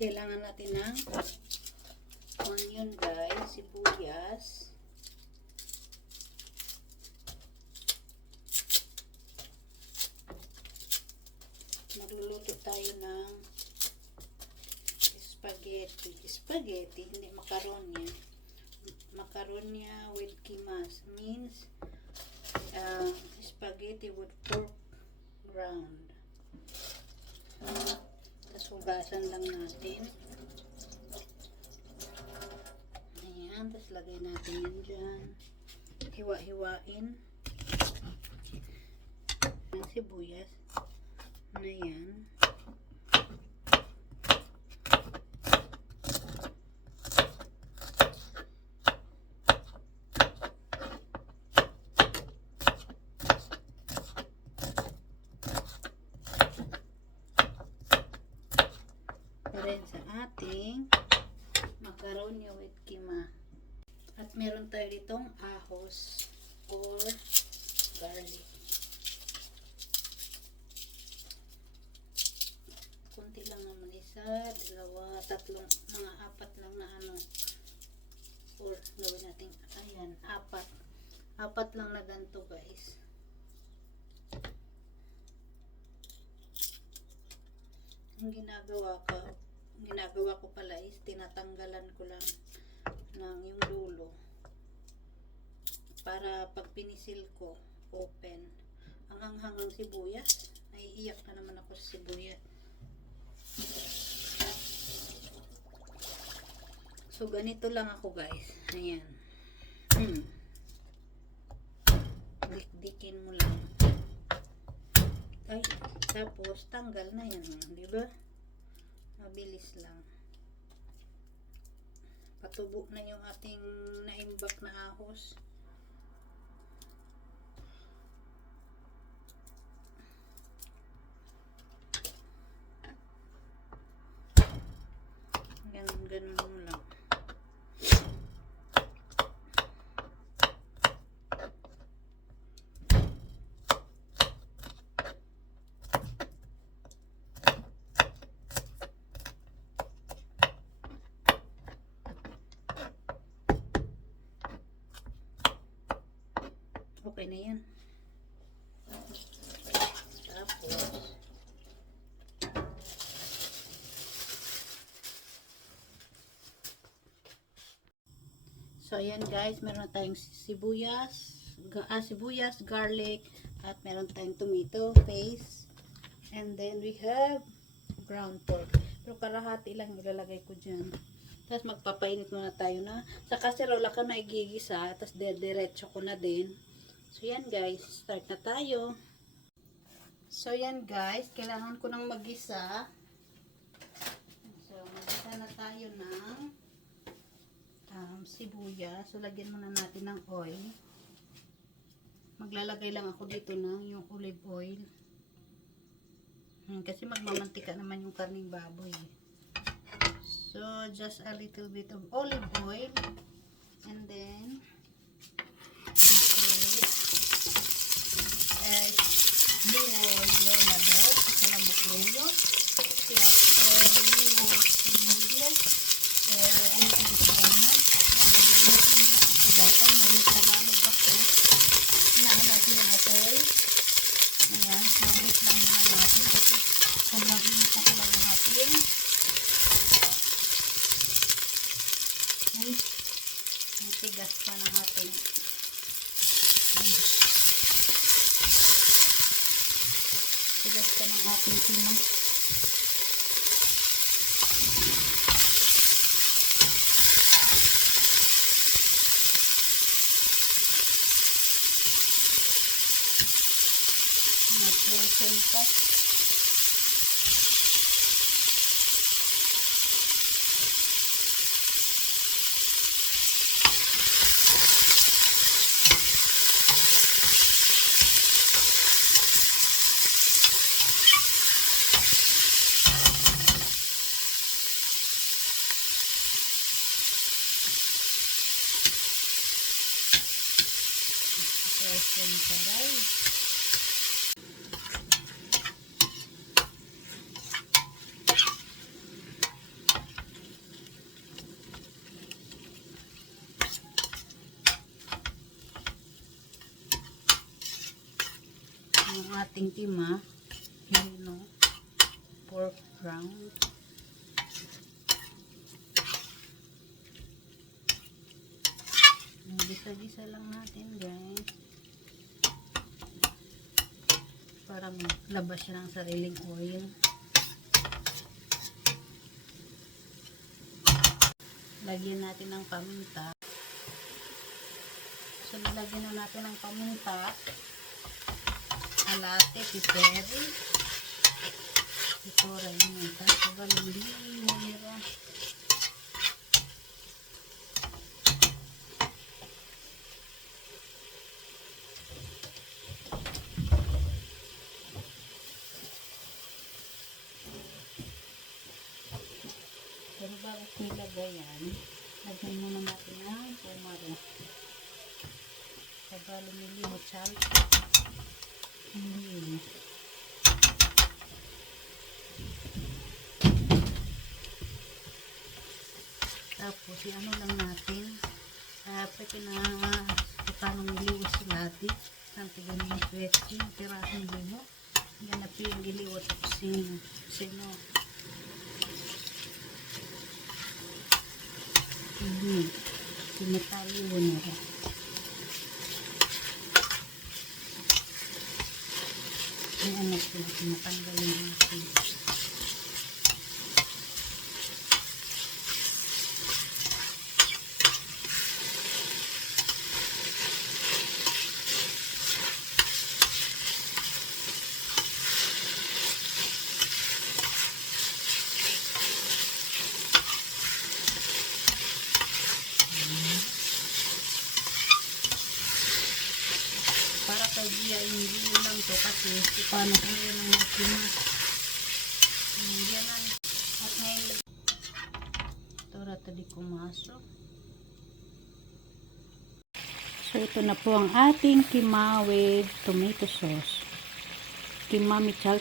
Kailangan natin ng onion guys, sibuyas. Magluluto tayo ng spaghetti. Spaghetti, hindi macaronia. Macaronia with kimas means uh, spaghetti with pork ground. Hugasan lang natin. Ayan, tapos lagay natin yan dyan. Hiwa-hiwain. Ang sibuyas na yan. Pa rin sa ating macaroni with kima. At meron tayo ditong ahos or garlic. Kunti lang naman isa, dalawa, tatlong, mga apat lang na ano. Or gawin natin, ayan, apat. Apat lang na ganito guys. ang ginagawa ko, ginagawa ko pala is tinatanggalan ko lang ng yung dulo para pag pinisil ko open. Ang hanghangang sibuyas. Naiiyak na naman ako sa sibuyas. So ganito lang ako guys. Ayan. Hmm. dikdikin mo lang. Ay, tapos tanggal na yan, di ba? Mabilis lang. Patubo na yung ating naimbak na ahos. Ganun, ganun mo lang. Okay na yan. Tapos, So, ayan guys, meron tayong sibuyas, ah, sibuyas, garlic, at meron tayong tomato paste. And then we have ground pork. Pero karahati lang ilalagay ko dyan. Tapos magpapainit muna tayo na. Sa kaserola ka na igigisa. Tapos dediretso ko na din. So yan guys, start na tayo. So yan guys, kailangan ko nang magisa. So magisa na tayo ng um, sibuyas. So lagyan muna natin ng oil. Maglalagay lang ako dito ng yung olive oil. Hmm, kasi magmamantika naman yung karning baboy. So, just a little bit of olive oil. And then, okay, eh, liwolyo na daw. Isa lang buklolyo. Kasi after liwolyo, eh, ano ko gusto naman? Ayan, nagiging ako dati. Nagiging Tagalog ako. Hinaan natin yung atoy. Ayan, sandwich lang muna natin kasi sobrang init na pala natin. Ayan, ang tigas pa ng ating Ayan. Tigas pa ng ating timas. Nag-frozen pa. Resin pa guys. Ang ating kima, hino, pork round. Gisa-gisa lang natin guys. Para maglabas siya ng sariling oil. Lagyan natin ng paminta. So, nilagyan na natin ng paminta. Alate, piperi. Ito rin yung tasagalindi. Nira. Pero nilagay yan, lagyan muna natin ng pumaro. Sabalo nilimo chal. Nilimo. Tapos, ano lang natin, uh, pwede na paano niliwas si lati. Nanti ganun yung pwede, pirasong limo. Ganapin yung giliwat sino. Sino. Ini tinatali mo na rin. Yung ano ko, tinatanggal na natin. Hindi lang to kasi paano ko yun ang yan. At ngayon, ito rata di pumasok. So, ito na po ang ating kima with tomato sauce. Kima michal